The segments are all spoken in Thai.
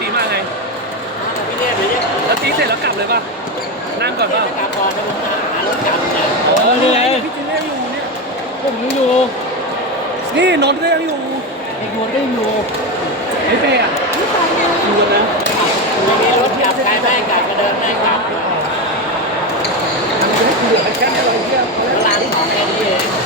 ตีมากไงพี่เรียบเลยเนี่ยแล้วตีเสร็จแล้วกลับเลยป่ะนั่งก่อนป่ะกลับก่อนนะผมหารถกลับเนี่ยเออนี่ไพี่จิเรียอยู่เนี่ยผมยังอยู่ นี่นอนได้ยังอยู่ไอ้นนท์ก็ยังอยู่ไอ้เป้อะอยู่นะมีรถกลับใครแม่กลับไปเดินแม่กลับเลยทแค่เราเที่ยวร้านของแค่นี้เอง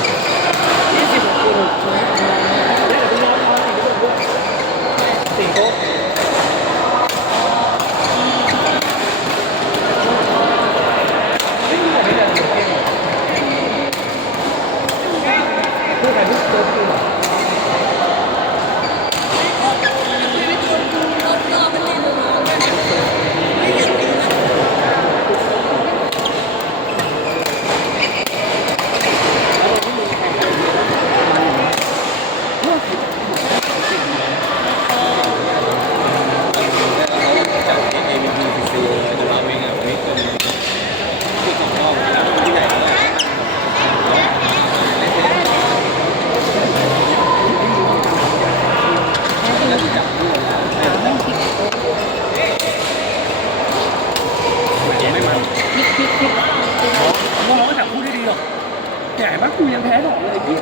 มากกูยังแพ้หนอกเลยพี่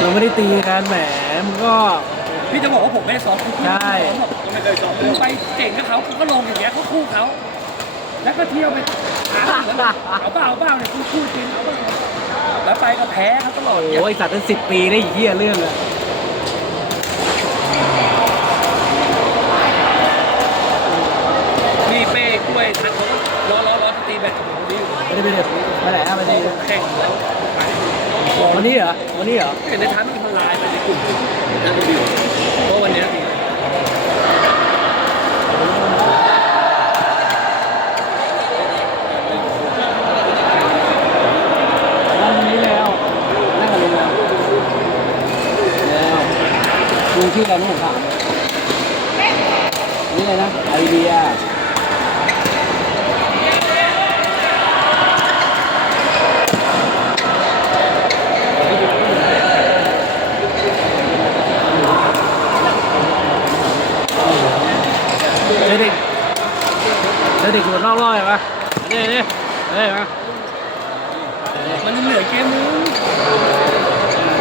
เราไม่ได้ตีกันแหมมันก็ พี่จะบอกว่าผมไม่ได้ซ้อมกูใช่ก็ไม่เคยสอบเลกูยไปเก่งกับเขากูก็ลงอย่างเงี้ยเขาคู่เขา แล้วก็เที่ยวไปหาเหมือนเอาเปล่าเอาเปล่าเนี่ยกูคู่จริงเอาเปล่าแล้วไปก็แพ้เขาตลอดโอ้ยสัตว์ตั้งสิบปีได้อีกเหี้ยเรื่องอะนี่เป้กล้วยทันเขาล้อล้อล้อตีแบบนี้อยู่ไม่ได้ไปเด็ดไปไหนอะไปไหน แข่งแล้ว วันนี้เหรอวันนี้เหรอเห็นในทันมันลายไปในกลุ่มเพราะวันนี้ดีวันนี้แล้วนั่งกันเลยแล้วแล้วลุงชื่ออะไรนะผมถามนี่อะไรนะไอเดียเด็กเด็กอยู่นอกรอบเห็นปะ นี่นี่เฮ้ยมามันยังเหลือเกมนึง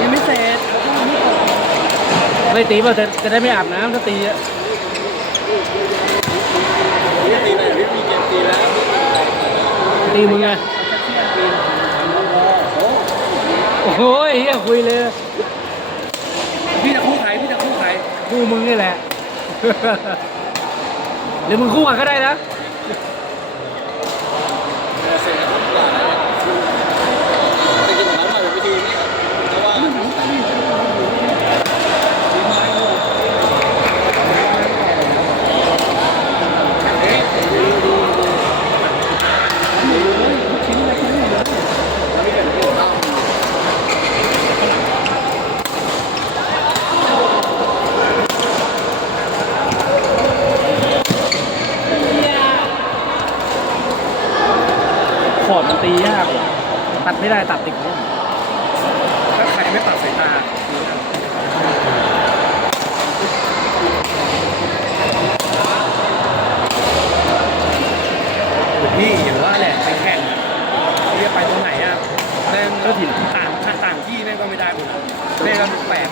ยังไม่เสร็จเขาต้องนี่ก่อนไม่ตีป่ะจะจะได้ไม่อาบน้ำถ้าตีอะพี่ตีไหนพี่มีเกมตีแล้วตีมึงไงโอ้โหเฮียคุยเลยพี่จะคู่ใครพี่จะคู่ใครคู่มึงนี่แหละหรือมึงคู่กันก็ได้นะ เสร็จแล้วกว่าแล้วไปกินของน้องมาเป็นพิธีนี่เพราะว่า ขอ ดมันตียากว่ะตัดไม่ได้ตัดติดหัวถ้าใครไม่ปรับสายตาพี่อย่างว่าแหละไปแข่งพี่จะไปตรงไหนอะแม่งก็ถิ่นต่างต่างที่แม่งก็ไม่ได้หมดแม่งก็แปลก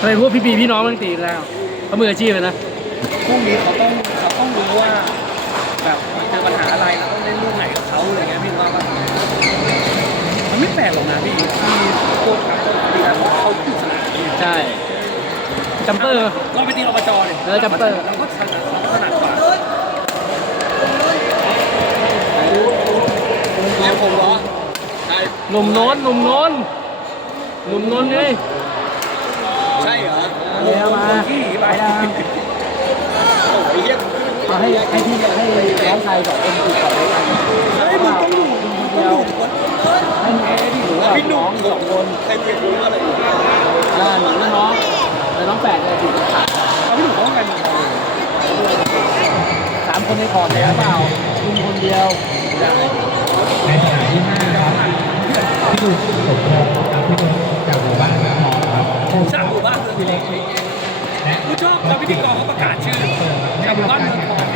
ทำไมพวกพี่ปีพี่น้องมันตีกันแล้วเขามืออาชีพเลยนะพวกนี้เขาต้องเขาต้องรู้ว่าแบบเจอปัญหาอะไร มันไม่แปลกหรอกนะพี่ที่พวกครับตีกันเพราะเขาอยู่สนามนี่ใช่จัมเปอร์ เราไปตีอบจเลยเออจัมเปอร์ เราก็ถนัดเราก็ถนัดกว่าเนี่ยผมเหรอใช่หนุ่มโน้นหนุ่มโน้นหนุ่มโน้นนี่ใช่เหรอเดี๋ยวมาที่ไปไปยังโอ้ยเฮียมาให้ให้พี่ให้น้องชายสองคนติดต่อด้วยกัน เฮ้ยมึงต้องอยู่มึงต้องอยู่คน ให้แม่ที่ หนูกับพี่หนุ่น้มองสองคนใครเรียนรู้อะไรอ่าหนูน้องแล้วน้องแปดเลยติดขาดเอาพี่หนุ่มเขาไปมึงสามคนในคอร์ดเลยหรือเปล่าลุงคนเดียวชาบูบ้านเมืองทองกูชอบตอนพิธีกรเขาประกาศชื่อชาบูบ้านเมืองทอง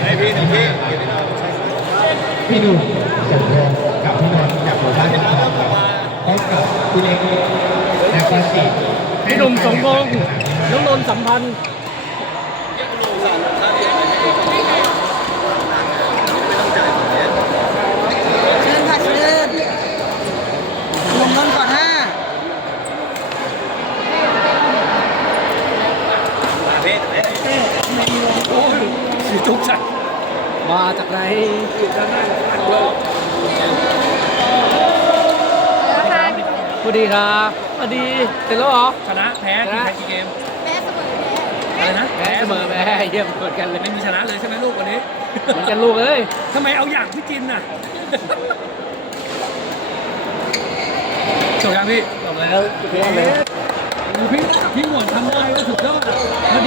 พี่หนุ่มจากโรงกับพี่นนท์จากหมู่บ้านทองครับ พบกับพี่เล็กและปาสิพี่หนุ่มสมพงษ์น้องนนท์สัมพันธ์เชิญค่ะเชิญลงนนท์ก่อนห้าเพศเพศโอ้ยสีทุกข์ใจมาจากไหนส วัสดีครับสวัสดีเสร็จแล้วเหรอ ชนะแพ้ชทีนะ แพ้กี่เกมอะไรนะแพ้เสมอแพ้เยี่ยมเหมือนกันเลยไม่มีชนะเลยใช่ไหมลูกวันนี้เหมือนกันลูกเอ้ยทำไมเอาอย่างพี่จินน่ะจบยังพี่จบแล้วสุดยอดเลยพี่พี่หมวดทำได้ก็สุดยอดอะ